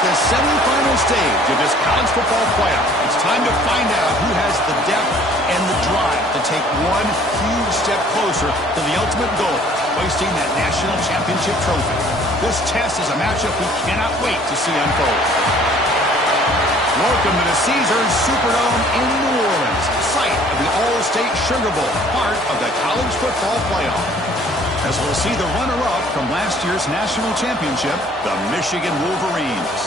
the semifinal stage of this college football playoff. It's time to find out who has the depth and the drive to take one huge step closer to the ultimate goal, hoisting that national championship trophy. This test is a matchup we cannot wait to see unfold. Welcome to the Caesars Superdome in New Orleans, site of the All-State Sugar Bowl, part of the college football playoff. As we'll see the runner-up from last year's national championship, the Michigan Wolverines,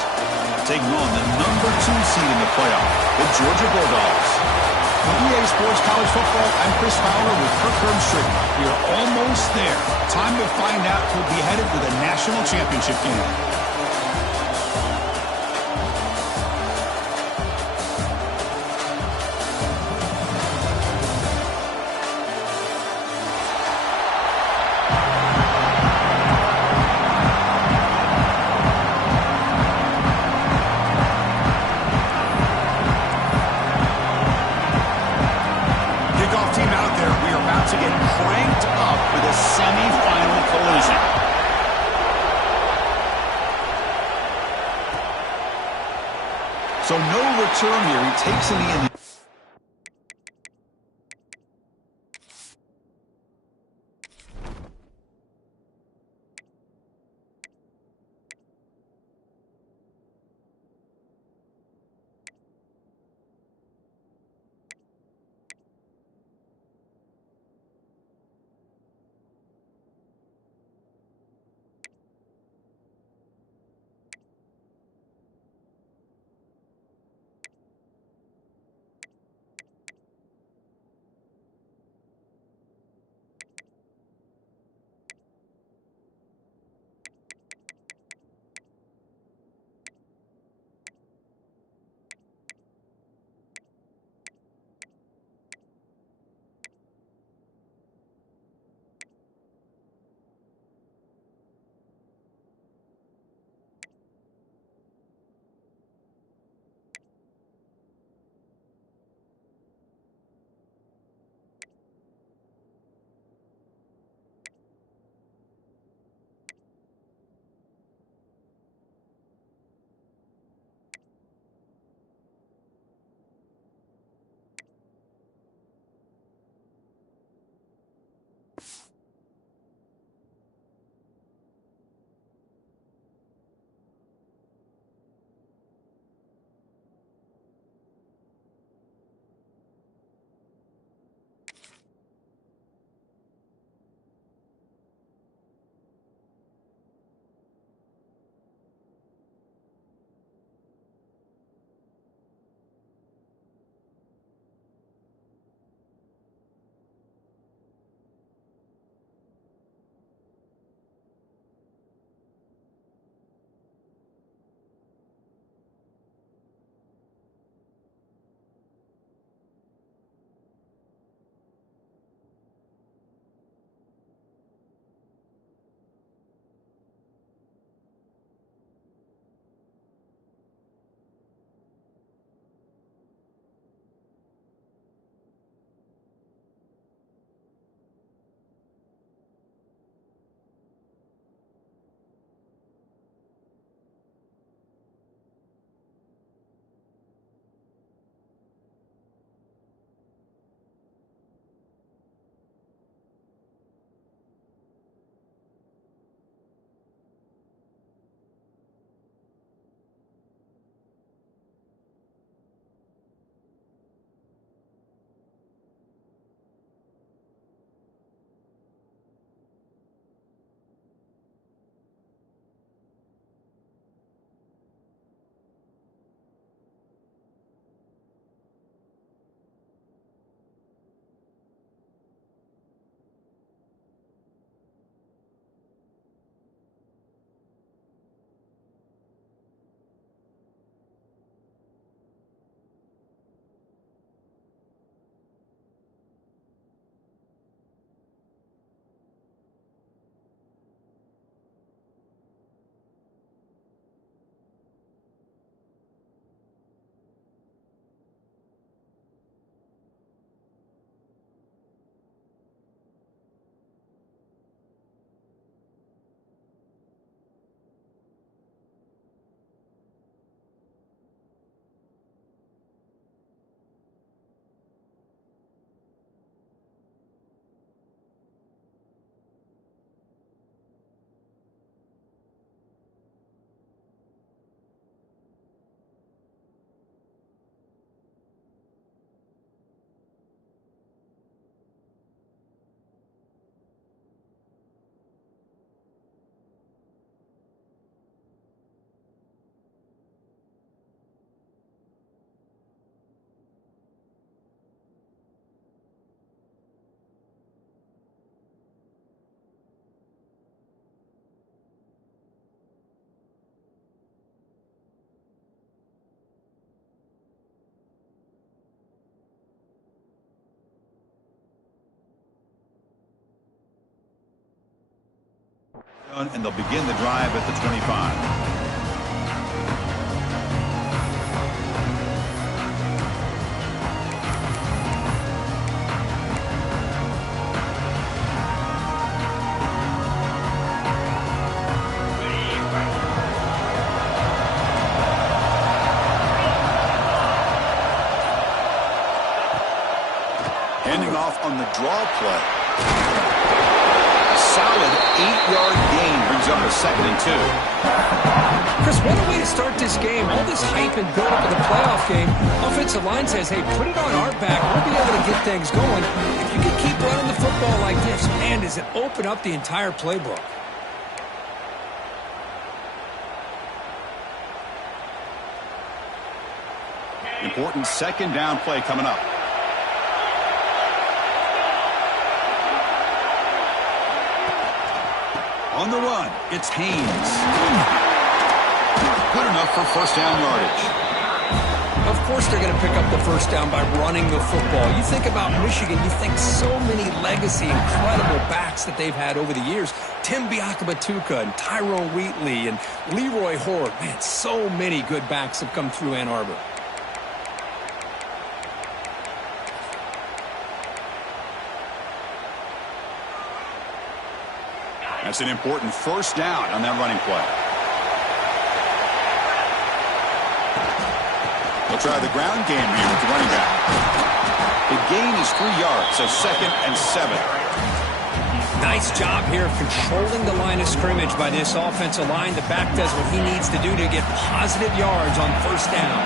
taking on the number 2 seed in the playoff, the Georgia Bulldogs. For EA Sports College Football, I'm Chris Fowler with Kirk Herbstreit. We are almost there. Time to find out who'll be headed to the national championship game. So no return here. He takes in the end. down, and they'll begin the drive at the 25. Handing off on the draw play. A solid 8-yard gain brings up a 2nd and 2. Chris, what a way to start this game. All this hype and build-up of the playoff game. Offensive line says, hey, put it on our back. We'll be able to get things going. If you can keep running the football like this, man, does it open up the entire playbook. Important 2nd down play coming up. On the run, it's Haynes. Good enough for 1st down yardage. Of course they're going to pick up the 1st down by running the football. You think about Michigan, you think so many legacy, incredible backs that they've had over the years. Tim Biakabatuka and Tyrone Wheatley and Leroy Horde. Man, so many good backs have come through Ann Arbor. That's an important 1st down on that running play. They'll try the ground game here with the running back. The gain is 3 yards, so 2nd and 7. Nice job here of controlling the line of scrimmage by this offensive line. The back does what he needs to do to get positive yards on 1st down.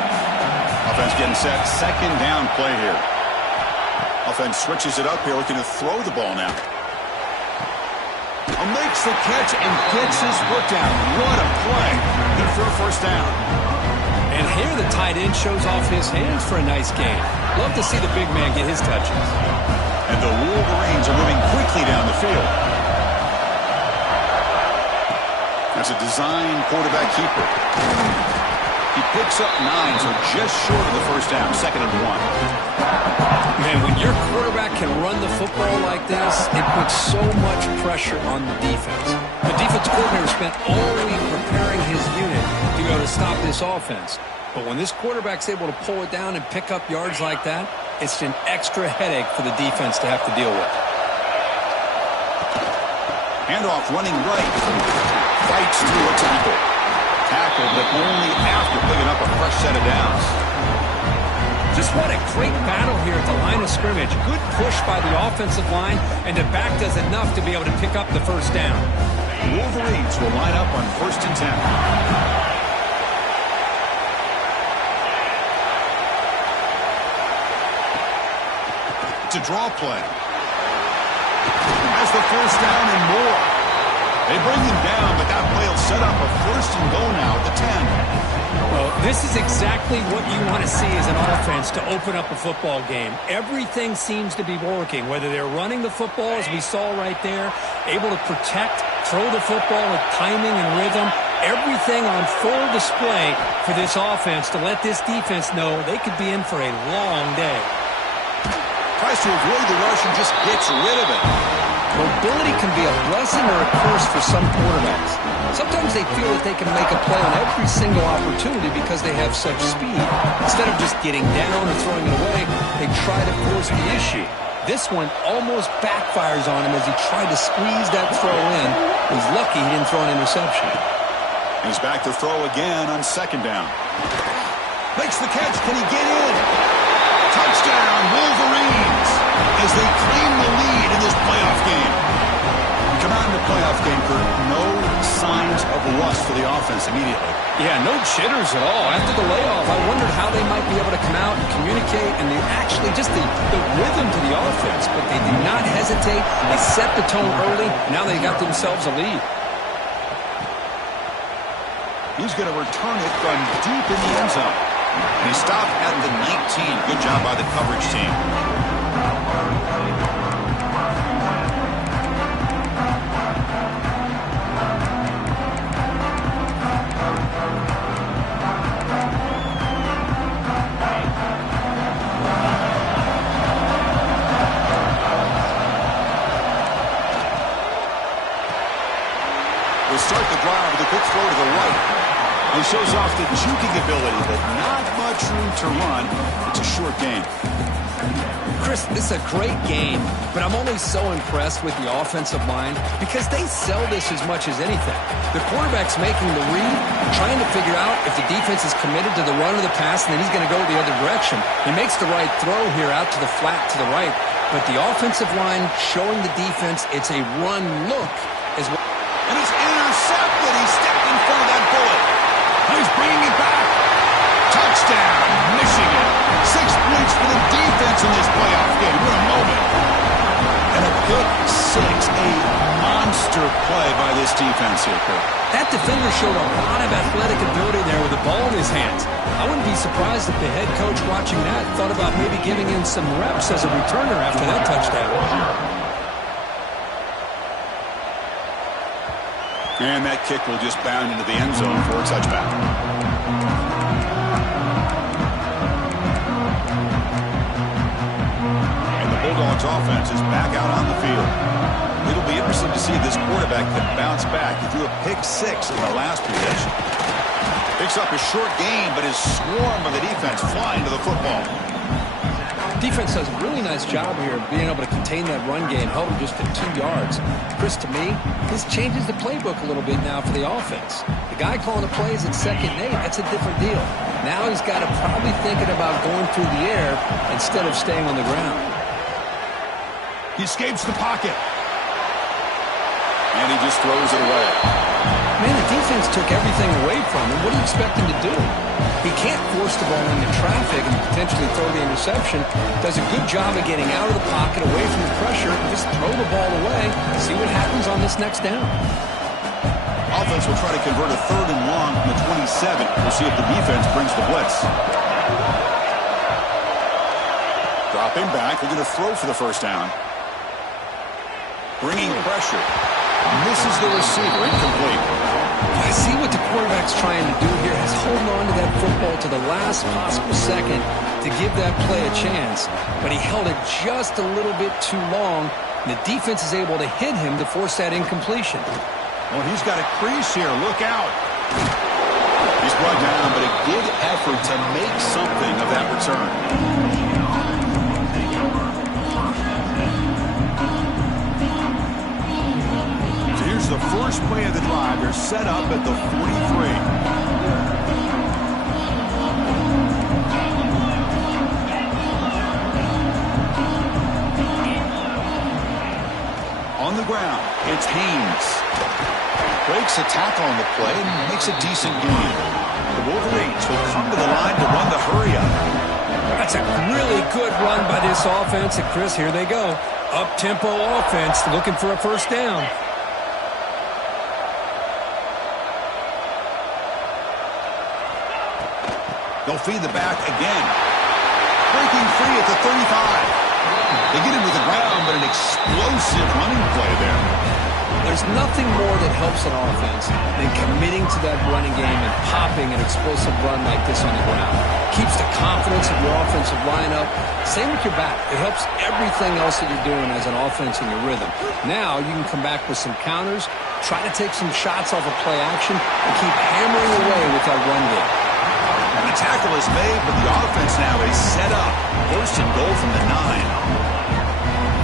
Offense getting set. 2nd down play here. Offense switches it up here, looking to throw the ball now. Makes the catch and gets his foot down. What a play. Good for a 1st down. And here the tight end shows off his hands for a nice gain. Love to see the big man get his touches. And the Wolverines are moving quickly down the field. That's a design quarterback keeper. He picks up 9, so just short of the 1st down. 2nd and 1. Man, when your quarterback can run the football like this, it puts so much pressure on the defense. The defense coordinator spent all week preparing his unit to be able to stop this offense. But when this quarterback's able to pull it down and pick up yards like that, it's an extra headache for the defense to have to deal with. Handoff running right. Fights through a tackle. Tackle, but only after picking up a fresh set of downs. Just what a great battle here at the line of scrimmage. Good push by the offensive line, and the back does enough to be able to pick up the 1st down. The Wolverines will line up on 1st and 10. It's a draw play. Has the 1st down and more. They bring him down, but that play will set up a 1st and goal now at the 10. Well, this is exactly what you want to see as an offense to open up a football game. Everything seems to be working, whether they're running the football, as we saw right there, able to protect, throw the football with timing and rhythm. Everything on full display for this offense to let this defense know they could be in for a long day. Tries to avoid the rush and just gets rid of it. Mobility can be a blessing or a curse for some quarterbacks. Sometimes they feel that they can make a play on every single opportunity because they have such speed. Instead of just getting down or throwing it away, they try to force the issue. This one almost backfires on him as he tried to squeeze that throw in. He's lucky he didn't throw an interception. He's back to throw again on 2nd down. Makes the catch. Can he get in? Touchdown, Wolverines, as they claim the lead in this playoff game. We come out in the playoff game, Kurt, no signs of rust for the offense immediately. Yeah, no jitters at all. After the layoff, I wondered how they might be able to come out and communicate and actually just the rhythm to the offense. But they did not hesitate. They set the tone early. Now they got themselves a lead. He's going to return it from deep in the end zone. And he stopped at the 19. Good job by the coverage team. He'll start the drive with a quick throw to the right. He shows off the juking ability, but not much room to run. It's a short game. Chris, this is a great game, but I'm always so impressed with the offensive line because they sell this as much as anything. The quarterback's making the read, trying to figure out if the defense is committed to the run or the pass, and then he's going to go the other direction. He makes the right throw here out to the flat to the right, but the offensive line showing the defense it's a run look as well. And it's intercepted. He stepped in front of that bullet. And he's bringing it back. Touchdown, Michigan. 6 points for the defense in this playoff game. What a moment. And a pick six, a monster play by this defense here, Kirk. That defender showed a lot of athletic ability there with the ball in his hands. I wouldn't be surprised if the head coach watching that thought about maybe giving him some reps as a returner after that touchdown. And that kick will just bound into the end zone for a touchback. Bulldogs offense is back out on the field. It'll be interesting to see if this quarterback can bounce back. He threw a pick six in the last possession. Picks up a short gain, but his swarm of the defense flying to the football. Defense does a really nice job here of being able to contain that run game, held him just at 2 yards. Chris, to me, this changes the playbook a little bit now for the offense. The guy calling the plays at 2nd and 8, that's a different deal. Now he's got to probably thinking about going through the air instead of staying on the ground. He escapes the pocket. And he just throws it away. Man, the defense took everything away from him. What do you expect him to do? He can't force the ball into traffic and potentially throw the interception. Does a good job of getting out of the pocket, away from the pressure, and just throw the ball away. See what happens on this next down. Offense will try to convert a 3rd and long from the 27. We'll see if the defense brings the blitz. Dropping back. They're going to throw for the first down. Bringing pressure. Misses the receiver. Incomplete. I see what the quarterback's trying to do here is holding on to that football to the last possible second to give that play a chance. But he held it just a little bit too long, and the defense is able to hit him to force that incompletion. Well, he's got a crease here. Look out. He's brought down, but a good effort to make something of that return. Here's the first play of the drive. They're set up at the 43. On the ground, it's Haynes. Breaks a tackle on the play and makes a decent gain. The Wolverines will come to the line to run the hurry up. That's a really good run by this offense. And Chris, here they go. Up-tempo offense looking for a first down. They'll feed the back again. Breaking free at the 35. They get him to the ground, but an explosive running play there. There's nothing more that helps an offense than committing to that running game and popping an explosive run like this on the ground. Keeps the confidence of your offensive lineup. Same with your back. It helps everything else that you're doing as an offense in your rhythm. Now you can come back with some counters, try to take some shots off of play action, and keep hammering away with that run game. The tackle is made, but the offense now is set up. 1st and goal from the 9.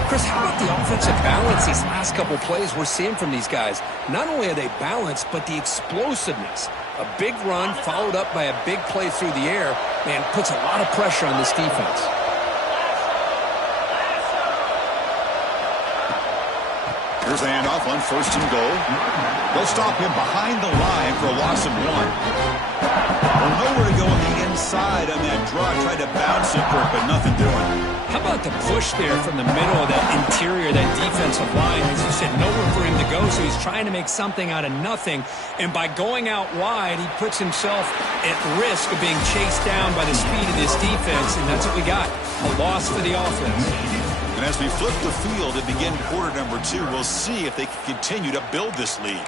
Chris, how about the offensive balance these last couple plays we're seeing from these guys? Not only are they balanced, but the explosiveness. A big run followed up by a big play through the air, man, puts a lot of pressure on this defense. Here's the handoff on 1st and goal. They'll stop him behind the line for a loss of 1. Well, nowhere to go on the inside on that draw. Tried to bounce it, but nothing doing. How about the push there from the middle of that interior, that defensive line? As you said, nowhere for him to go, so he's trying to make something out of nothing. And by going out wide, he puts himself at risk of being chased down by the speed of this defense, and that's what we got, a loss for the offense. And as we flip the field and begin quarter number 2, we'll see if they can continue to build this lead.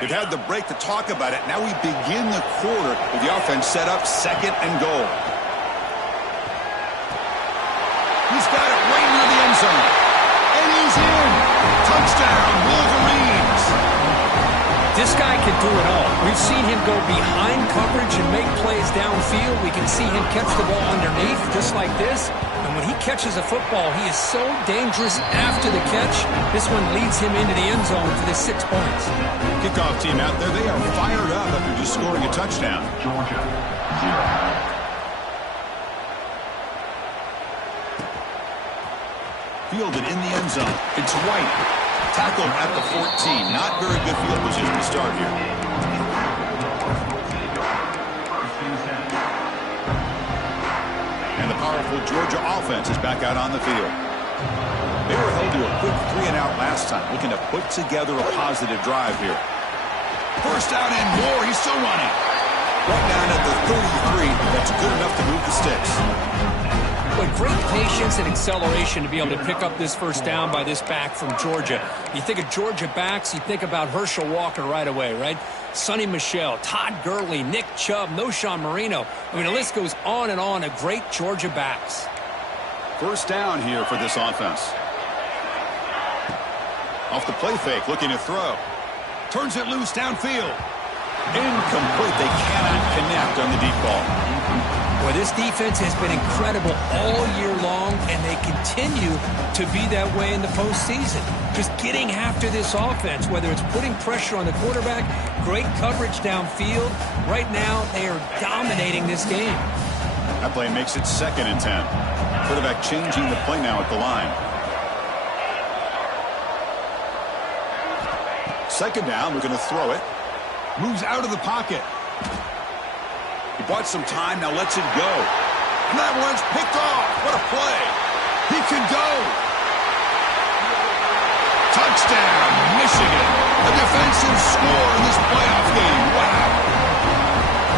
We've had the break to talk about it. Now we begin the quarter with the offense set up 2nd and goal. He's got it right near the end zone. And he's in. Touchdown, Wolverines. This guy can do it all. We've seen him go behind coverage and make plays downfield. We can see him catch the ball underneath, just like this. And when he catches a football, he is so dangerous after the catch. This one leads him into the end zone for the 6 points. Kickoff team out there, they are fired up after just scoring a touchdown. Georgia, 0. Fielded in the end zone. It's White. Tackled at the 14. Not very good field position to start here. And the powerful Georgia offense is back out on the field. They were held to a quick 3-and-out last time, looking to put together a positive drive here. First down and more. He's still running. Right down at the 33. That's good enough to move the sticks. But great patience and acceleration to be able to pick up this first down by this back from Georgia. You think of Georgia backs, you think about Herschel Walker right away, right? Sonny Michel, Todd Gurley, Nick Chubb, Noshawn Marino. I mean, the list goes on and on of great Georgia backs. First down here for this offense. Off the play fake, looking to throw. Turns it loose downfield. Incomplete. They cannot connect on the deep ball. Boy, this defense has been incredible all year long, and they continue to be that way in the postseason. Just getting after this offense, whether it's putting pressure on the quarterback, great coverage downfield. Right now, they are dominating this game. That play makes it 2nd and 10. Quarterback changing the play now at the line. 2nd down, we're going to throw it. Moves out of the pocket. He bought some time, now lets it go. And that one's picked off. What a play. He can go. Touchdown, Michigan. A defensive score in this playoff game. Wow.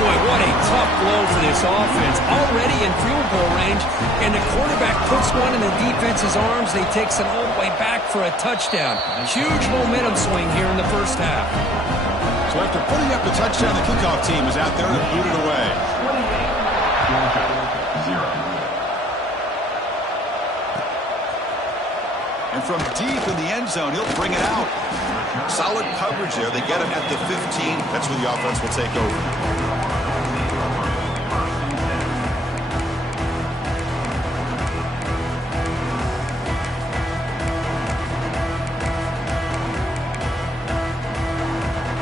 Boy, what a tough blow for this offense. Already in field goal range, and the quarterback puts one in the defense's arms. They takes it all the way back for a touchdown. Huge momentum swing here in the first half. So after putting up the touchdown, the kickoff team is out there to boot it away. 0. And from deep in the end zone, he'll bring it out. Solid coverage there. They get him at the 15. That's where the offense will take over.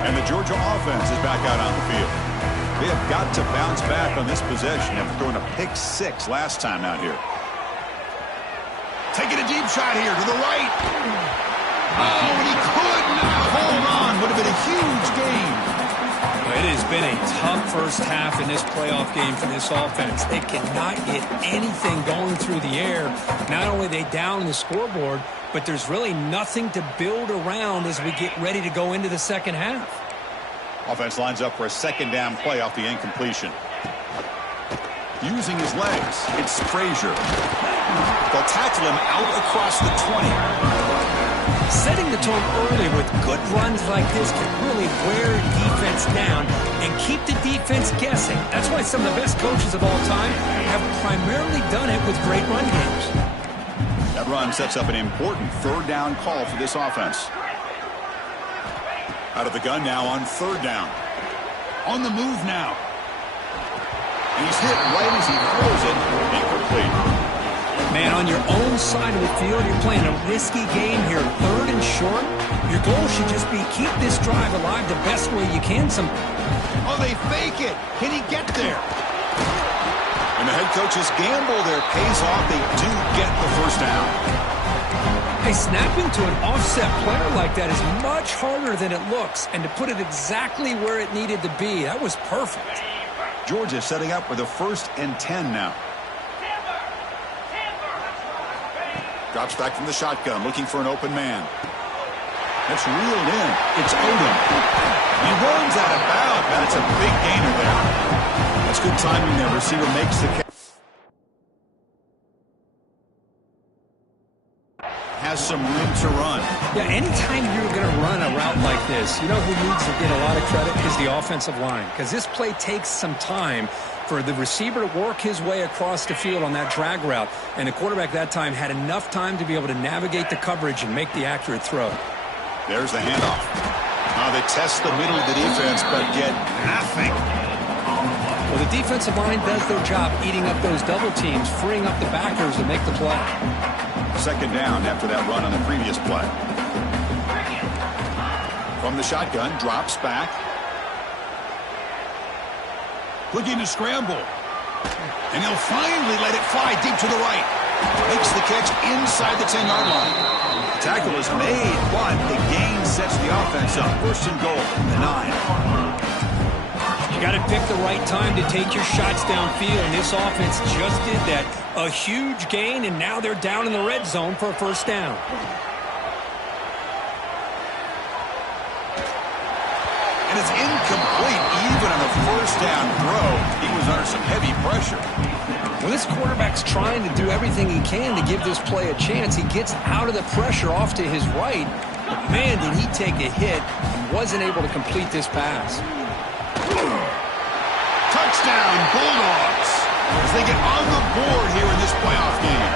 And the Georgia offense is back out on the field. They have got to bounce back on this possession after throwing a pick 6 last time out here. Taking a deep shot here to the right. Oh, and he could not hold on. Would have been a huge gain. It has been a tough first half in this playoff game for this offense. They cannot get anything going through the air. Not only are they down in the scoreboard, but there's really nothing to build around as we get ready to go into the second half. Offense lines up for a 2nd down play off the incompletion. Using his legs, it's Frazier. They'll tackle him out across the 20. Setting the tone early with good runs like this can really wear defense down and keep the defense guessing. That's why some of the best coaches of all time have primarily done it with great run games. That run sets up an important 3rd down call for this offense. Out of the gun now on 3rd down. On the move now. And he's hit right as he throws it. Incomplete. Man, on your own side of the field, you're playing a risky game here. 3rd and short. Your goal should just be keep this drive alive the best way you can. Oh, they fake it. Can he get there? And the head coach's gamble there pays off. They do get the first down. Hey, snapping to an offset player like that is much harder than it looks. And to put it exactly where it needed to be, that was perfect. Georgia setting up with a 1st and 10 now. Drops back from the shotgun, looking for an open man. That's reeled in. It's Odom. He runs out of bounds. That's a big gainer there. That's good timing there. Receiver makes the catch. has some room to run. Yeah, anytime you're going to run a route like this, you know who needs to get a lot of credit is the offensive line, because this play takes some time for the receiver to work his way across the field on that drag route, and the quarterback that time had enough time to be able to navigate the coverage and make the accurate throw. There's the handoff. Now they test the middle of the defense, but get nothing. Well, the defensive line does their job eating up those double teams, freeing up the backers to make the play. Second down after that run on the previous play. From the shotgun, drops back. Looking to scramble. And he'll finally let it fly deep to the right. Makes the catch inside the 10-yard line. The tackle is made, but the gain sets the offense up. First and goal, the 9. You got to pick the right time to take your shots downfield, and this offense just did that. A huge gain, and now they're down in the red zone for a first down. And it's incomplete even on the first down throw. He was under some heavy pressure. Well, this quarterback's trying to do everything he can to give this play a chance. He gets out of the pressure off to his right, but man, did he take a hit and wasn't able to complete this pass. Touchdown, Bulldogs, as they get on the board here in this playoff game.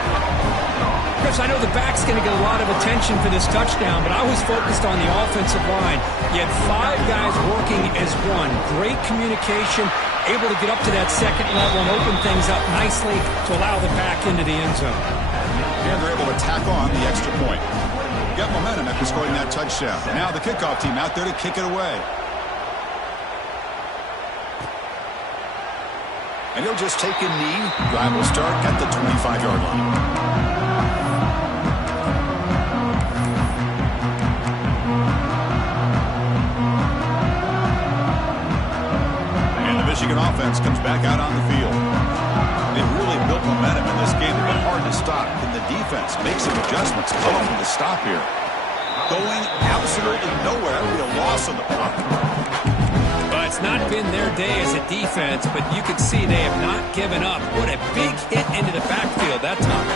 Chris, I know the back's going to get a lot of attention for this touchdown, but I was focused on the offensive line. You had 5 guys working as one. Great communication, able to get up to that second level and open things up nicely to allow the back into the end zone. And they're able to tack on the extra point. Got momentum after scoring that touchdown. Now the kickoff team out there to kick it away. And he'll just take a knee. Drive will start at the 25-yard line. And the Michigan offense comes back out on the field. They've really built momentum in this game. They've been hard to stop. And the defense makes some adjustments. Coming to stop here. Going absolutely nowhere. It'll be a loss on the punt. It's not been their day as a defense, but you can see they have not given up. What a big hit into the backfield that time.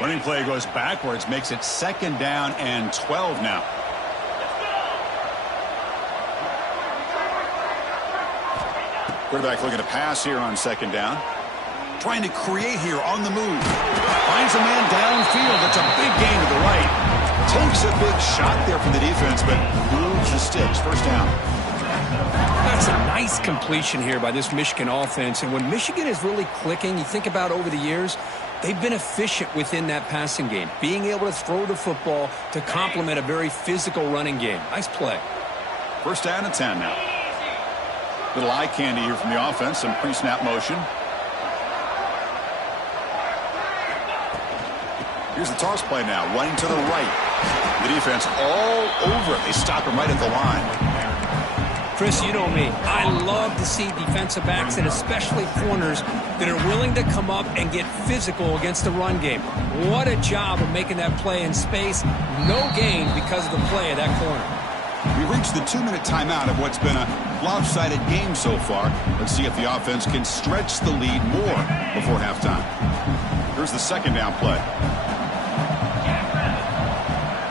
Running play goes backwards, makes it second down and 12 now. Quarterback looking to pass here on second down. Trying to create here on the move. Finds a man downfield. It's a big gain to the right. Takes a big shot there from the defense, but moves the sticks. First down. That's a nice completion here by this Michigan offense. And when Michigan is really clicking, you think about over the years, they've been efficient within that passing game. Being able to throw the football to complement a very physical running game. Nice play. First down and 10 now. Little eye candy here from the offense. Some pre-snap motion. Here's the toss play now. Running to the right. The defense all over it. They stop him right at the line. Chris, you know me. I love to see defensive backs and especially corners that are willing to come up and get physical against the run game. What a job of making that play in space. No gain because of the play of that corner. We reached the 2-minute timeout of what's been a lopsided game so far. Let's see if the offense can stretch the lead more before halftime. Here's the second down play.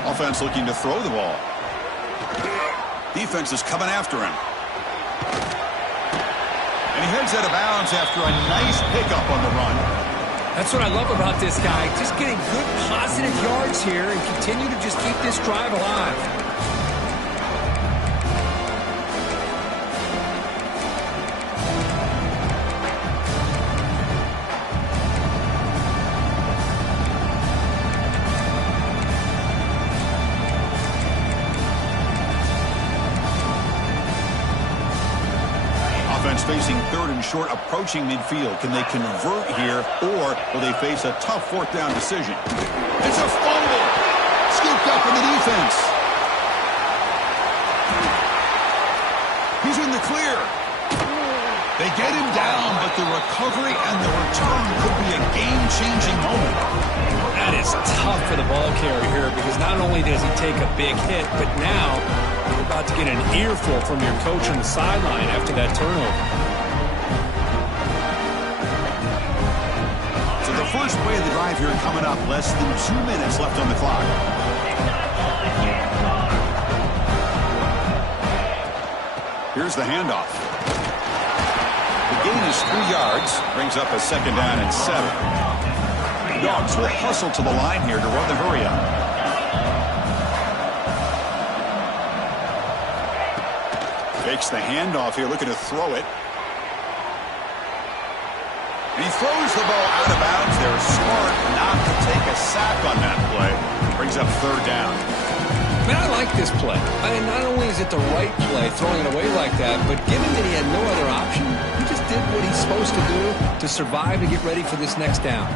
Offense looking to throw the ball. Defense is coming after him. And he heads out of bounds after a nice pickup on the run. That's what I love about this guy. Just getting good positive yards here and continue to just keep this drive alive. Facing third and short, approaching midfield. Can they convert here, or will they face a tough fourth down decision? It's a fumble. Scooped up in the defense. He's in the clear. They get him down, but the recovery and the return could be a game-changing moment. That is tough for the ball carrier here because not only does he take a big hit, but now you're about to get an earful from your coach on the sideline after that turnover. first play of the drive here coming up. Less than 2 minutes left on the clock. Here's the handoff. The gain is 3 yards. Brings up a 2nd down and 7. Dogs will hustle to the line here to run the hurry up. Takes the handoff here, looking to throw it. And he throws the ball out of bounds. They're smart not to take a sack on that play. Brings up 3rd down. Man, I like this play. I mean, not only is it the right play, throwing it away like that, but given that he had no other option, he just did what he's supposed to do to survive and get ready for this next down.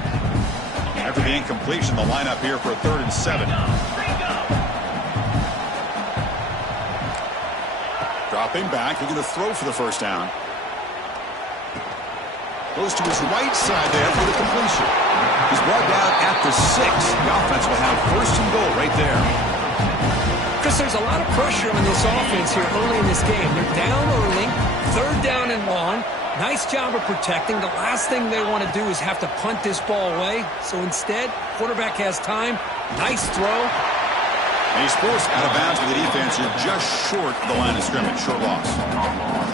After the incompletion, the lineup here for a 3rd and 7. Dropping back, looking to throw for the 1st down. Goes to his right side there for the completion. He's brought down at the 6. The offense will have 1st and goal right there. Chris, there's a lot of pressure on this offense here early in this game. They're down early, 3rd down and long. Nice job of protecting. The last thing they want to do is have to punt this ball away. So instead, quarterback has time. Nice throw. And he's forced out of bounds with the defense. You're just short of the line of scrimmage. Short loss.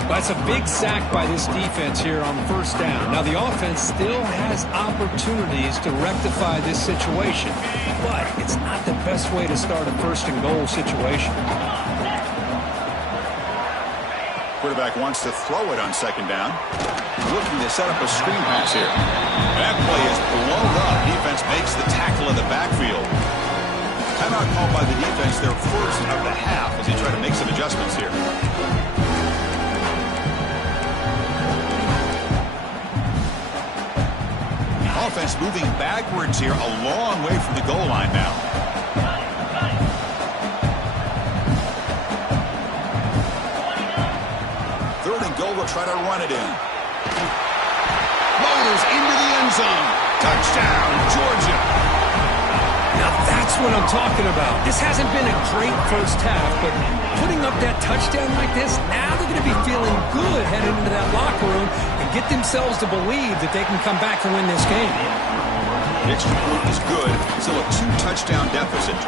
That's a big sack by this defense here on 1st down. Now, the offense still has opportunities to rectify this situation, but it's not the best way to start a 1st and goal situation. Quarterback wants to throw it on 2nd down. Looking to set up a screen pass here. That play is blown up. Defense makes the tackle in the backfield. Timeout called by the defense, their 1st of the half, as they try to make some adjustments here. Offense moving backwards here, a long way from the goal line now. Third and goal, will try to run it in. Motors into the end zone. Touchdown, Georgia. Now that's what I'm talking about. This hasn't been a great 1st half, but putting up that touchdown like this, now they're going to be feeling good heading into that locker room and get themselves to believe that they can come back and win this game. The extra point is good. Still a 2-touchdown deficit, 28-14.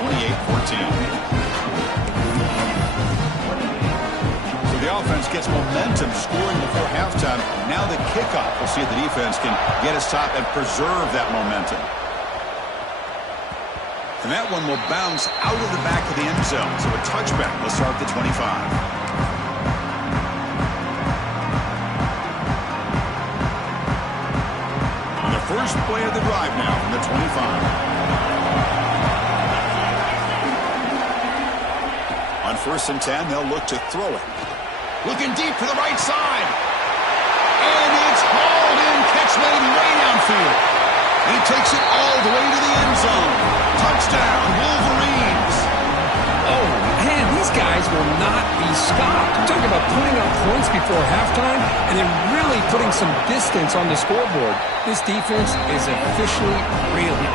So the offense gets momentum scoring before halftime. Now the kickoff. We'll see if the defense can get a stop and preserve that momentum. And that one will bounce out of the back of the end zone. So a touchback will start the 25. And the first play of the drive now from the 25. On 1st and 10, they'll look to throw it. Looking deep to the right side. And it's hauled in. Catch made way downfield. He takes it all the way to the end zone. Touchdown, Wolverines. Oh, man, these guys will not be stopped. I'm talking about putting up points before halftime and then really putting some distance on the scoreboard. This defense is officially reeling.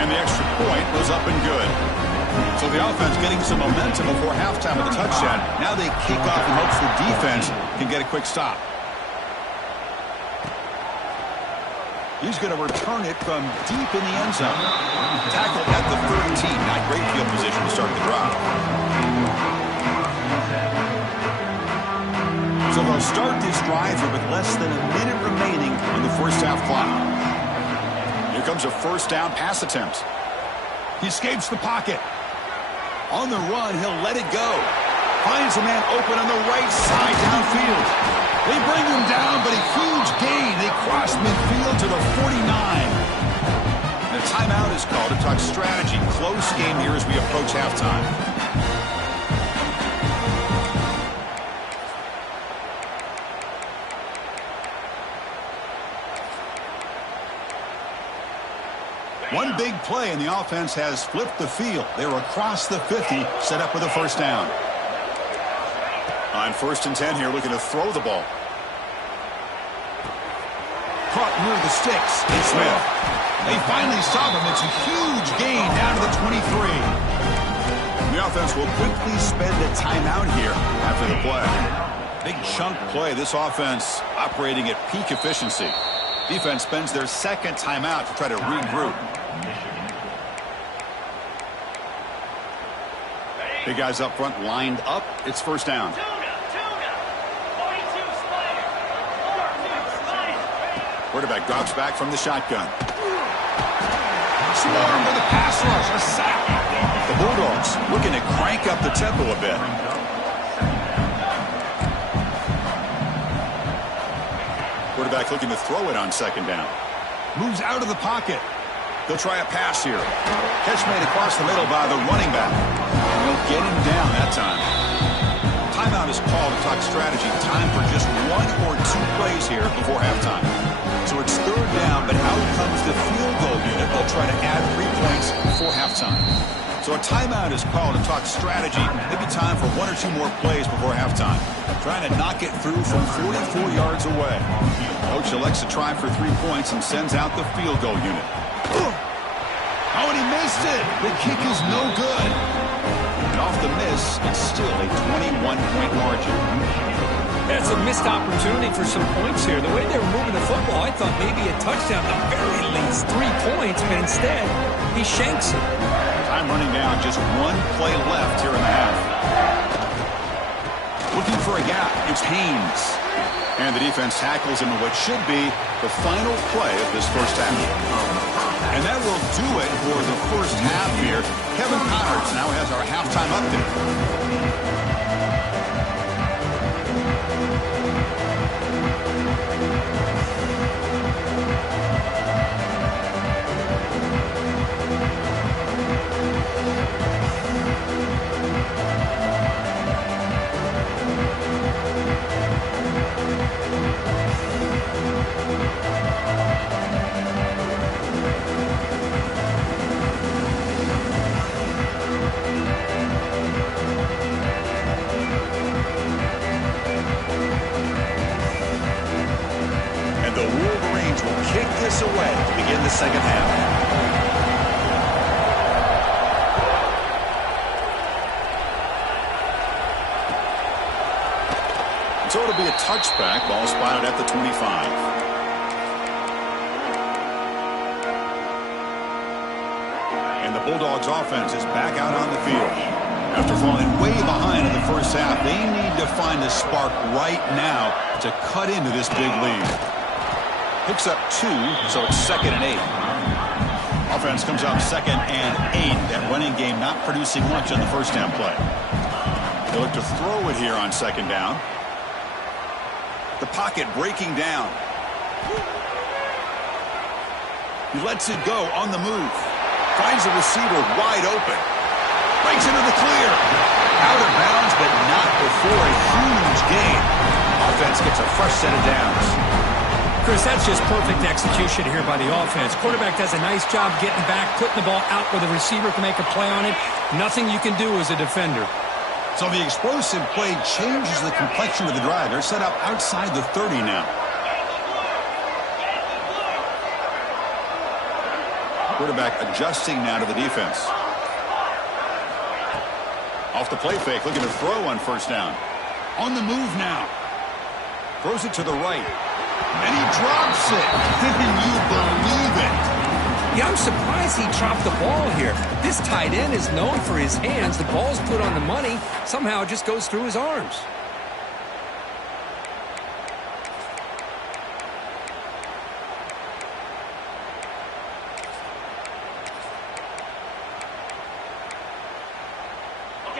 And the extra point was up and good. So the offense getting some momentum before halftime with a touchdown. Now they kick off in hopes the defense can get a quick stop. He's going to return it from deep in the end zone. Tackle at the 13. Not great field position to start the drive. So they'll start this drive here with less than a minute remaining in the 1st half clock. Here comes a 1st down pass attempt. He escapes the pocket. On the run, he'll let it go. Finds a man open on the right side downfield. They bring him down, but a huge gain. They cross midfield to the 49. The timeout is called to talk strategy. Close game here as we approach halftime. One big play, and the offense has flipped the field. They're across the 50, set up with a 1st down. On 1st and 10 here, looking to throw the ball. Caught near the sticks. It's Smith. They finally stop him. It's a huge gain down to the 23. The offense will quickly spend a timeout here after the play. Big chunk play. This offense operating at peak efficiency. Defense spends their second timeout to try to regroup. Big guys up front lined up. It's first down. Quarterback drops back from the shotgun. Swarmed with a pass rush, a sack. The Bulldogs looking to crank up the tempo a bit. Quarterback looking to throw it on second down. Moves out of the pocket. They'll try a pass here. Catch made across the middle by the running back. And they'll get him down that time. Timeout is called to talk strategy. Time for just 1 or 2 plays here before halftime. So it's third down, but out comes the field goal unit. They'll try to add 3 points before halftime. So a timeout is called to talk strategy. Maybe time for 1 or 2 more plays before halftime. Trying to knock it through from 44 yards away. Coach elects to try for 3 points and sends out the field goal unit. Oh, and he missed it. The kick is no good. And off the miss, it's still a 21-point margin. That's a missed opportunity for some points here. The way they were moving the football, I thought maybe a touchdown, at the very least 3 points, but instead, he shanks it. Time running down, just 1 play left here in the half. Looking for a gap, it's Haynes. And the defense tackles him in what should be the final play of this first half. And that will do it for the first half here. Kevin Connors now has our halftime update. Away to begin the second half. So it'll be a touchback. Ball spotted at the 25. And the Bulldogs offense is back out on the field. After falling way behind in the first half, they need to find the spark right now to cut into this big lead. Picks up 2, so it's 2nd and 8. Offense comes out 2nd and 8. That running game not producing much on the first down play. They look to throw it here on 2nd down. The pocket breaking down. He lets it go on the move. Finds the receiver wide open. Breaks into the clear. Out of bounds, but not before a huge gain. Offense gets a fresh set of downs. Chris, that's just perfect execution here by the offense. Quarterback does a nice job getting back, putting the ball out where the receiver can make a play on it. Nothing you can do as a defender. So the explosive play changes the complexion of the drive. They're set up outside the 30 now. Quarterback adjusting now to the defense. Off the play fake, looking to throw on first down. On the move now. Throws it to the right. And he drops it. Can you believe it? Yeah, I'm surprised he dropped the ball here. This tight end is known for his hands. The ball's put on the money. Somehow it just goes through his arms.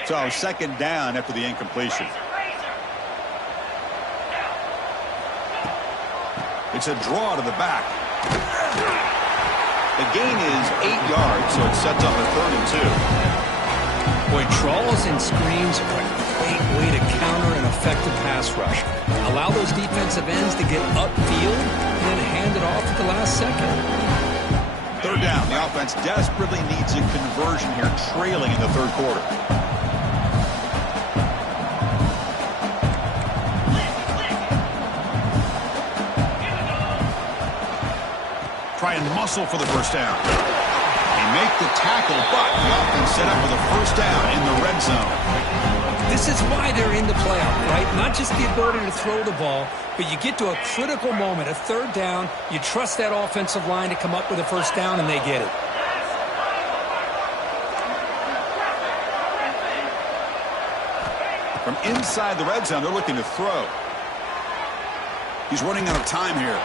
So 2nd down after the incompletion. It's a draw to the back. The gain is 8 yards, so it sets up a 3rd and 2. Boy, trawls and screens are a great way to counter an effective pass rush. Allow those defensive ends to get upfield and then hand it off at the last second. 3rd down. The offense desperately needs a conversion here, trailing in the 3rd quarter. Try and muscle for the first down. They make the tackle, but the offense set up for the first down in the red zone. This is why they're in the playoff, right? Not just the ability to throw the ball, but you get to a critical moment, a third down, you trust that offensive line to come up with a first down, and they get it. From inside the red zone, they're looking to throw. He's running out of time here.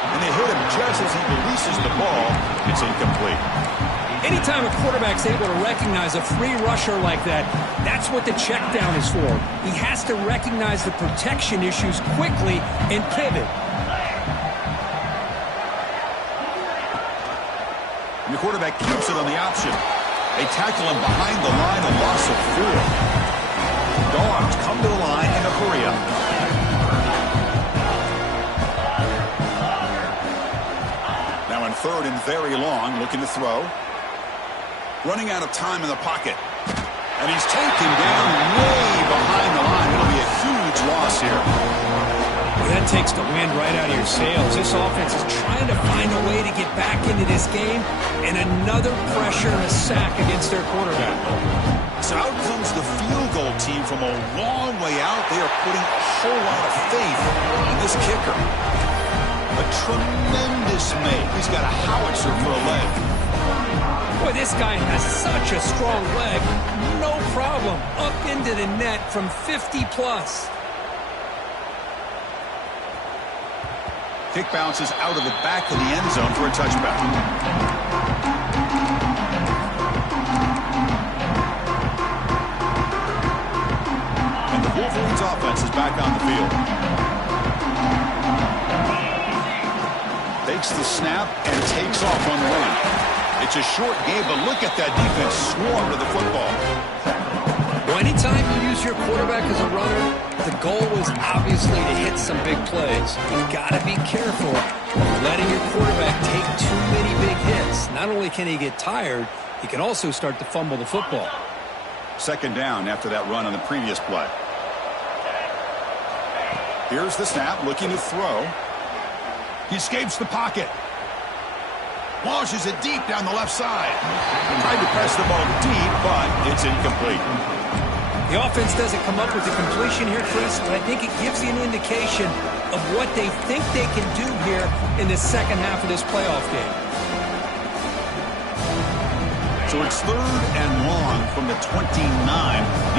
And they hit him just as he releases the ball. It's incomplete. Anytime a quarterback's able to recognize a free rusher like that, that's what the check down is for. He has to recognize the protection issues quickly and pivot. And the quarterback keeps it on the option. They tackle him behind the line, a loss of 4. Dogs come to the line in a hurry up. Now in third and very long, looking to throw. Running out of time in the pocket. And he's taken down way behind the line. It'll be a huge loss here. Well, that takes the wind right out of your sails. This offense is trying to find a way to get back into this game. And another pressure and a sack against their quarterback. So out comes the field goal team from a long way out. They are putting a whole lot of faith in this kicker. A tremendous make. He's got a howitzer for a leg. Boy, this guy has such a strong leg. No problem. Up into the net from 50 plus. Kick bounces out of the back of the end zone for a touchback. And the Wolverines offense is back on the field. Takes the snap and takes off on the run. It's a short game, but look at that defense swarm to the football. Well, anytime you use your quarterback as a runner, the goal is obviously to hit some big plays. You've got to be careful of letting your quarterback take too many big hits. Not only can he get tired, he can also start to fumble the football. Second down after that run on the previous play. Here's the snap, looking to throw. He escapes the pocket. Launches it deep down the left side. Tried to press the ball deep, but it's incomplete. The offense doesn't come up with the completion here, Chris, but I think it gives you an indication of what they think they can do here in the second half of this playoff game. So it's third and long from the 29.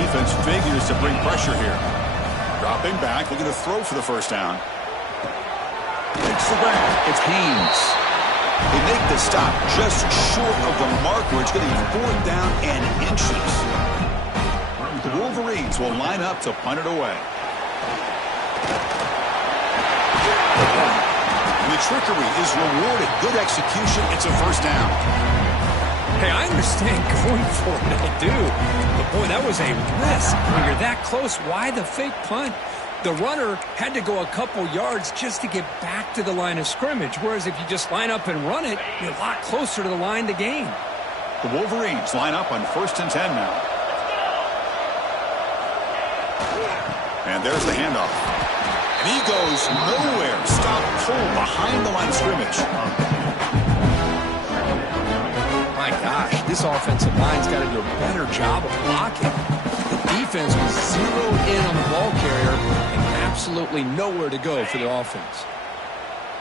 Defense figures to bring pressure here. Dropping back, looking to throw for the first down. Takes the grab. It's Haynes. They make the stop just short of the marker. It's going to be fourth down and inches. The Wolverines will line up to punt it away. And the trickery is rewarded. Good execution. It's a first down. Hey, I understand going for it. I do. But, boy, that was a risk. When you're that close, why the fake punt? The runner had to go a couple yards just to get back to the line of scrimmage, whereas if you just line up and run it, you're a lot closer to the line to gain. The Wolverines line up on 1st and 10 now. And there's the handoff. And he goes nowhere. Stop pull behind the line of scrimmage. My gosh, this offensive line's got to do a better job of blocking. The defense was zeroed in on the ball carrier and absolutely nowhere to go for the offense.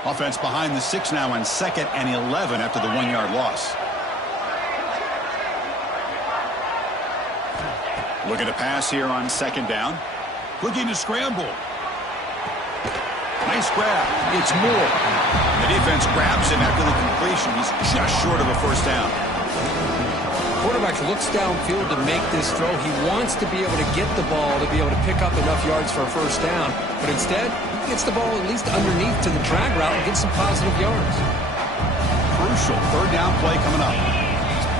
Offense behind the 6 now on 2nd and 11 after the 1-yard loss. Looking to pass here on 2nd down. Looking to scramble. Nice grab. It's Moore. The defense grabs him after the completion. He's just short of a first down. Quarterback looks downfield to make this throw. He wants to be able to get the ball to be able to pick up enough yards for a first down. But instead, he gets the ball at least underneath to the drag route and gets some positive yards. Crucial third down play coming up.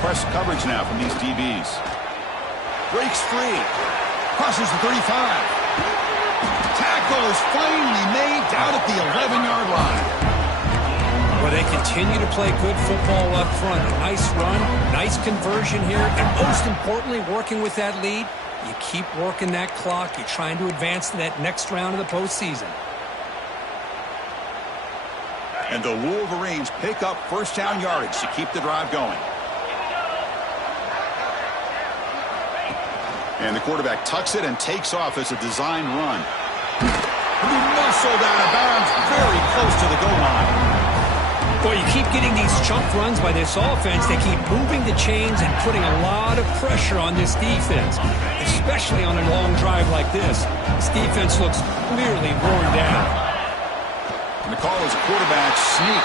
Press coverage now from these DBs. Breaks free. Crosses the 35. Tackle is finally made down at the 11-yard line. Well, they continue to play good football up front. A nice run, nice conversion here, and most importantly, working with that lead, you keep working that clock. You're trying to advance to that next round of the postseason. And the Wolverines pick up first down yardage to keep the drive going. And the quarterback tucks it and takes off as a design run. He muscled out of bounds very close to the goal line. Boy, you keep getting these chunk runs by this offense. They keep moving the chains and putting a lot of pressure on this defense, especially on a long drive like this. This defense looks clearly worn down. And the call is a quarterback sneak.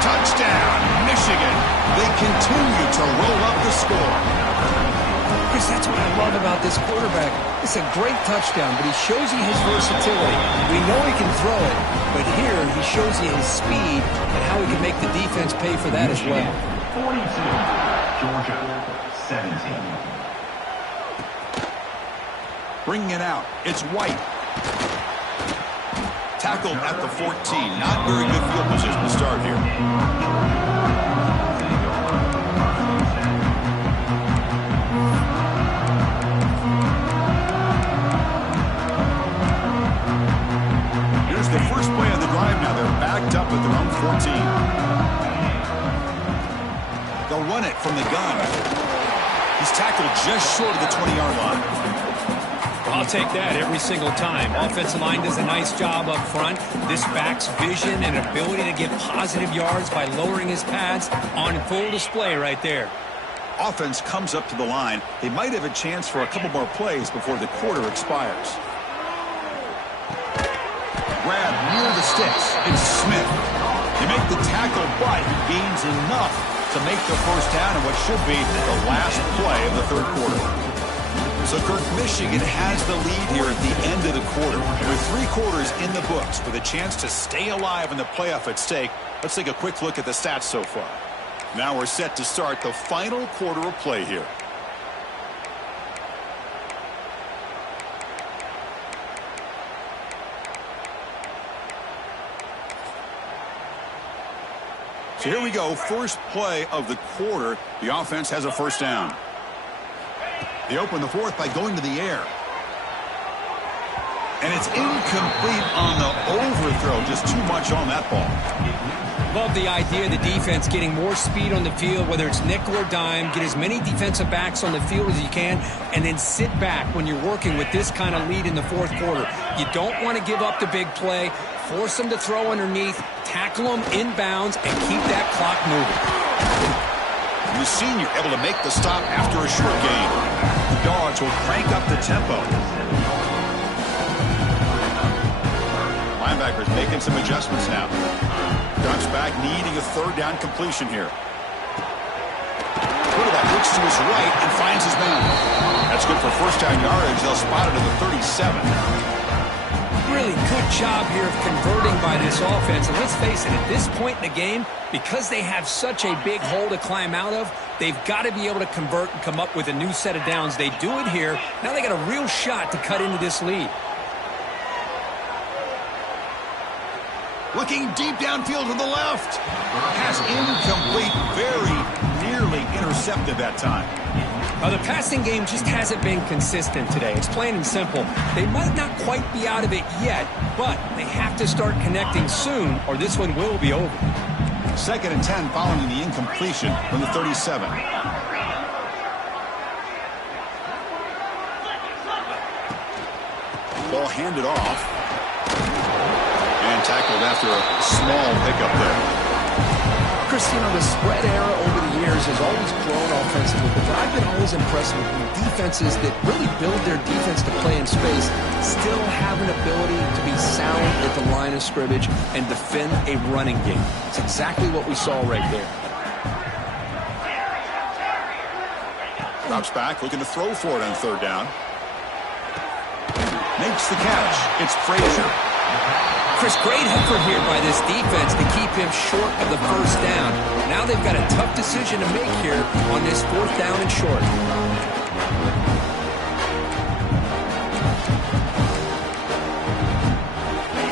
Touchdown, Michigan. They continue to roll up the score. Chris, that's what I love about this quarterback. It's a great touchdown, but he shows you his versatility. We know he can throw it, but here he shows you his speed and how he can make the defense pay for that as well. 42, Georgia 17. Bringing it out. It's White. Tackled at the 14. Not very good field position to start here. Here's the first play of the drive now. They're backed up at their own 14. They'll run it from the gun. He's tackled just short of the 20-yard line. I'll take that every single time. Offensive line does a nice job up front. This back's vision and ability to get positive yards by lowering his pads on full display right there. Offense comes up to the line. They might have a chance for a couple more plays before the quarter expires. Grab near the sticks. It's Smith. They make the tackle, but gains enough to make the first down in what should be the last play of the third quarter. So, Kirk, Michigan has the lead here at the end of the quarter. With 3 quarters in the books with a chance to stay alive in the playoff at stake, let's take a quick look at the stats so far. Now we're set to start the final quarter of play here. So here we go, first play of the quarter. The offense has a first down. They open the fourth by going to the air. And it's incomplete on the overthrow. Just too much on that ball. Love the idea of the defense getting more speed on the field, whether it's nickel or dime. Get as many defensive backs on the field as you can, and then sit back when you're working with this kind of lead in the fourth quarter. You don't want to give up the big play. Force them to throw underneath, tackle them inbounds, and keep that clock moving. The senior able to make the stop after a short gain. The Dogs will crank up the tempo. Linebackers making some adjustments now. Ducks back needing a third down completion here. Quarterback looks to his right and finds his man. That's good for first down yardage. They'll spot it at the 37. Really good job here of converting by this offense. And let's face it, at this point in the game, because they have such a big hole to climb out of, they've got to be able to convert and come up with a new set of downs. They do it here. Now they got a real shot to cut into this lead. Looking deep downfield to the left. Pass incomplete, very nearly intercepted that time. The passing game just hasn't been consistent today. It's plain and simple. They might not quite be out of it yet, but they have to start connecting soon or this one will be over. 2nd and 10 following the incompletion from the 37. Ball handed off. And tackled after a small pickup there. Chris, you know, the spread era over the years has always grown offensively, but I've been always impressed with defenses that really build their defense to play in space, still have an ability to be sound at the line of scrimmage and defend a running game. It's exactly what we saw right there. Drops back, looking to throw for it on third down. Makes the catch. It's Frazier. Chris, great effort here by this defense to keep him short of the first down. Now they've got a tough decision to make here on this 4th down and short.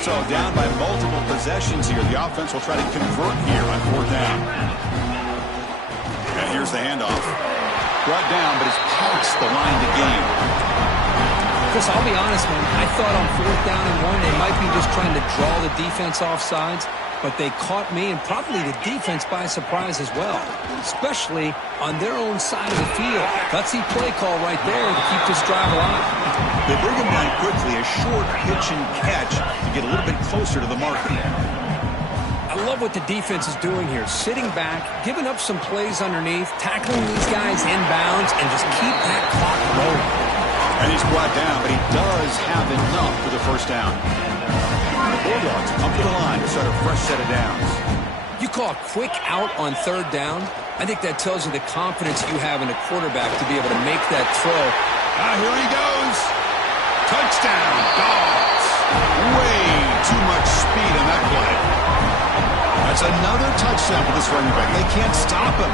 So down by multiple possessions here. The offense will try to convert here on 4th down. And here's the handoff. Brought down, but it's past the line to gain. Chris, I'll be honest, man. I thought on 4th down and 1, they might be just trying to draw the defense off sides. but they caught me and probably the defense by surprise as well, especially on their own side of the field. Gutsy play call right there to keep this drive alive. They bring him down quickly, a short pitch and catch to get a little bit closer to the marker. I love what the defense is doing here, sitting back, giving up some plays underneath, tackling these guys inbounds, and just keep that clock rolling. And he's brought down, but he does have enough for the first down. The Bulldogs come to the line to start a fresh set of downs. You call a quick out on third down, I think that tells you the confidence you have in a quarterback to be able to make that throw. Here he goes. Touchdown, Dogs. Way too much speed on that play. That's another touchdown for this running back. They can't stop him.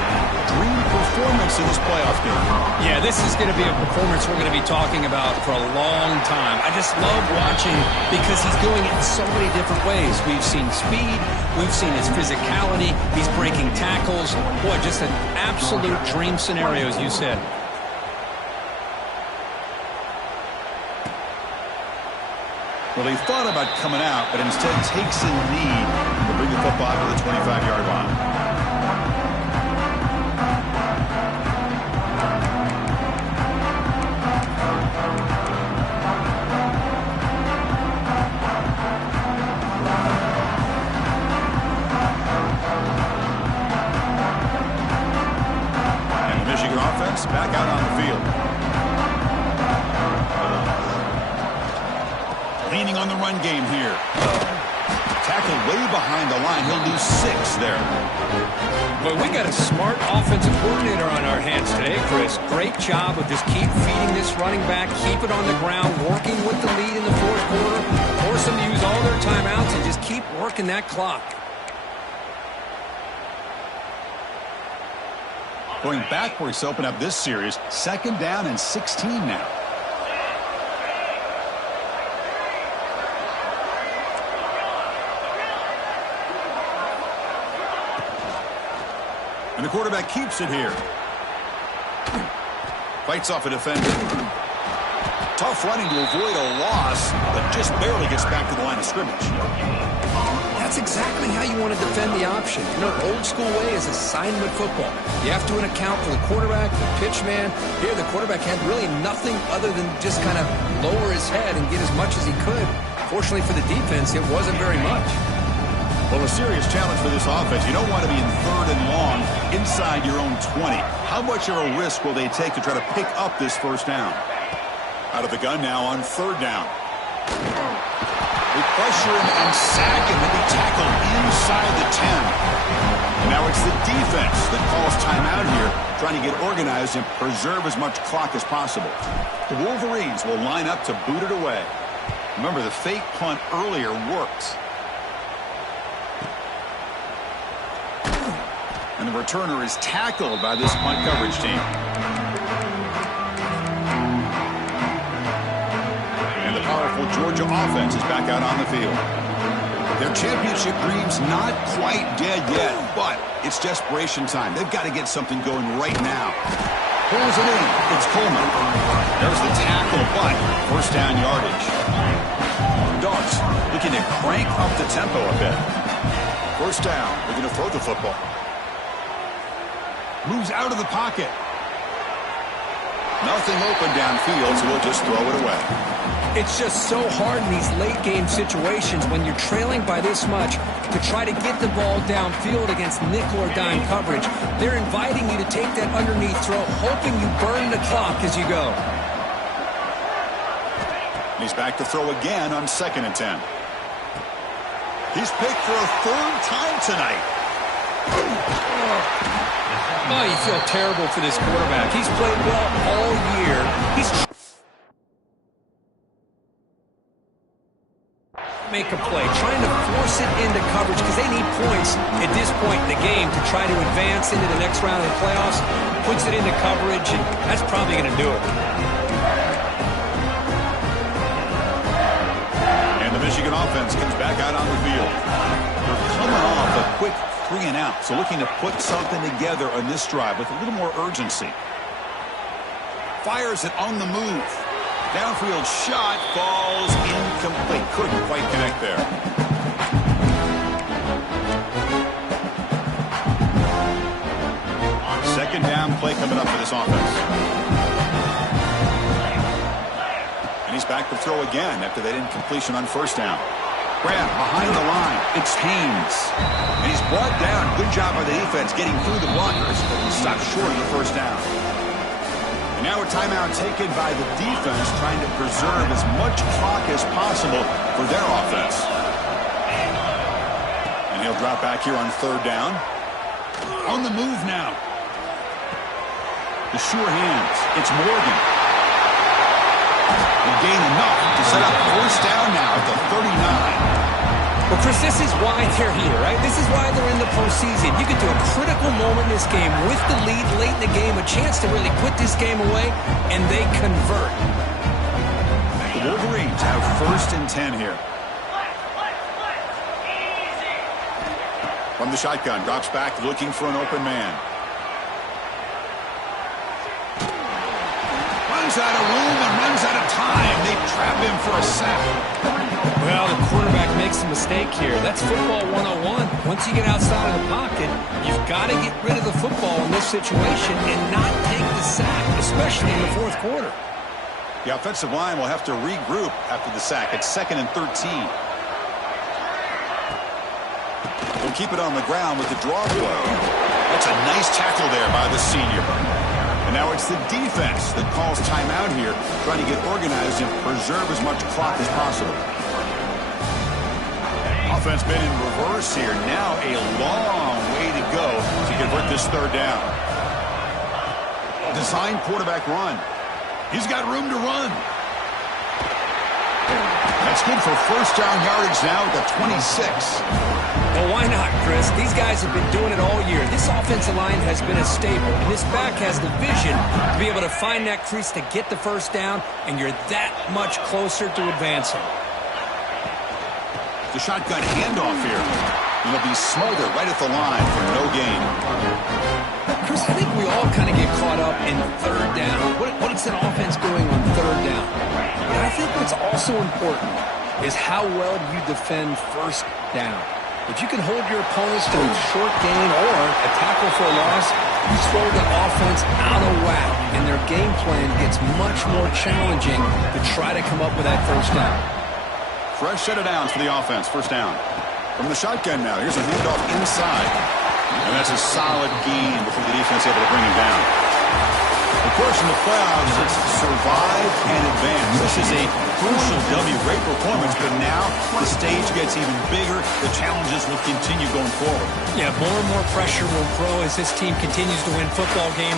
Dream performance in this playoff game. Yeah, this is going to be a performance we're going to be talking about for a long time. I just love watching because he's doing it in so many different ways. We've seen speed. We've seen his physicality. He's breaking tackles. Boy, just an absolute dream scenario, as you said. Well, he thought about coming out, but instead takes a knee to bring the football to the 25-yard line. And the Michigan offense back out on the field. Leaning on the run game here. Tackled way behind the line. He'll lose 6 there. But we got a smart offensive coordinator on our hands today, Chris. Great job of just keep feeding this running back, keep it on the ground, working with the lead in the fourth quarter, force them to use all their timeouts, and just keep working that clock. Going backwards to open up this series. 2nd down and 16 now. And the quarterback keeps it here. Fights off a defender. Tough running to avoid a loss, but just barely gets back to the line of scrimmage. That's exactly how you want to defend the option. You know, old school way is assignment football. You have to account for the quarterback, the pitch man. Here, the quarterback had really nothing other than just kind of lower his head and get as much as he could. Fortunately for the defense, it wasn't very much. Well, a serious challenge for this offense. You don't want to be in 3rd and long inside your own 20. How much of a risk will they take to try to pick up this first down? Out of the gun now on 3rd down. They pressure him and sack him and be tackled inside the 10. And now it's the defense that calls timeout here, trying to get organized and preserve as much clock as possible. The Wolverines will line up to boot it away. Remember, the fake punt earlier worked. And the returner is tackled by this punt coverage team. And the powerful Georgia offense is back out on the field. Their championship dream's not quite dead yet, but it's desperation time. They've got to get something going right now. Pulls it in. It's Coleman. There's the tackle, but first down yardage. Dogs looking to crank up the tempo a bit. First down. They're going to throw the football. Moves out of the pocket. Nothing open downfield, so we'll just throw it away. It's just so hard in these late-game situations when you're trailing by this much to try to get the ball downfield against nickel or dime coverage. They're inviting you to take that underneath throw, hoping you burn the clock as you go. He's back to throw again on 2nd and 10. He's picked for a 3rd time tonight. Oh, you feel terrible for this quarterback. He's played well all year. He's make a play, trying to force it into coverage because they need points at this point in the game to try to advance into the next round of the playoffs. Puts it into coverage, and that's probably going to do it. And the Michigan offense comes back out on the field. They're coming off a quick 3 and out, so looking to put something together on this drive with a little more urgency. Fires it on the move. Downfield shot falls incomplete. Couldn't quite connect there. second down play coming up for this offense. And he's back to throw again after that incompletion on first down. Grab behind the line. It's Haynes. And he's brought down. Good job by the defense getting through the blockers, but he stopped short of the first down. And now a timeout taken by the defense, trying to preserve as much clock as possible for their offense. And he'll drop back here on third down. On the move now. The sure hands. It's Morgan. Will gain enough to set up first down now at the 39. Well, Chris, this is why they're here, right? This is why they're in the postseason. You get to a critical moment in this game with the lead late in the game, a chance to really put this game away, and they convert. The Wolverines have first and 10 here. From the shotgun, drops back looking for an open man. Runs out of room and runs out of time. They trap him for a sack. Well, the quarterback makes a mistake here. That's football 101. Once you get outside of the pocket, you've got to get rid of the football in this situation and not take the sack, especially in the fourth quarter. The offensive line will have to regroup after the sack. It's 2nd and 13. They'll keep it on the ground with the draw play. That's a nice tackle there by the senior. And now it's the defense that calls timeout here, trying to get organized and preserve as much clock as possible. Offense been in reverse here. Now a long way to go to convert this third down. Design quarterback run. He's got room to run. That's good for first down yardage now at the 26. Well, why not, Chris? These guys have been doing it all year. This offensive line has been a staple, and this back has the vision to be able to find that crease to get the first down, and you're that much closer to advancing. The shotgun handoff here. It'll be smothered right at the line for no gain. Chris, I think we all kind of get caught up in third down. What is an offense doing on third down? But I think what's also important is how well you defend first down. If you can hold your opponents to a short gain or a tackle for a loss, you throw the offense out of whack, and their game plan gets much more challenging to try to come up with that first down. Fresh set of downs for the offense. First down. From the shotgun now. Here's a handoff inside. And that's a solid gain before the defense able to bring him down. Of course, in the playoffs, it's survive and advance. This is a crucial W. Great performance, but now the stage gets even bigger. The challenges will continue going forward. Yeah, more and more pressure will grow as this team continues to win football games.